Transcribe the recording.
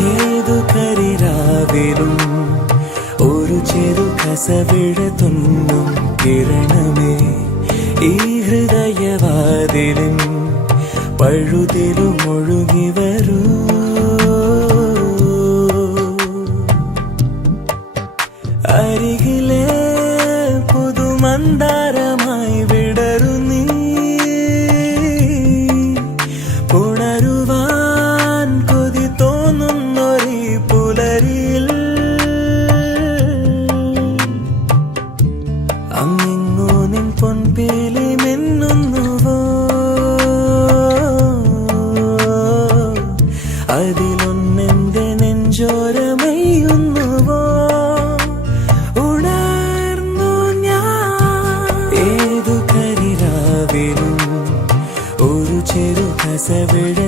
ഏതു കരിരാവിലും ഒരു ചെറു കസവിഴ തുന്നും കിരണമേ ഈ ഹൃദയവാതിലിൻ പഴുതിലും ഒഴുകി വരൂ. അരികിലെ പുതുമന്ദാരമായി വിടരു നീ, ഉണരുവാൻ കൊതി തോന്നുന്നൊരീ പുലരിയിൽ. അങ്ങിങ്ങോ നിൻ പൊൻപേലി മിന്നുന്നുവോ, അതിലൊന്നെന്റെ നെഞ്ചോരമയുന്നുവോ. ഉണർന്നു ഞാൻ ഏതു കരിരാവിലും ഒരു ചെറു കസവിഴ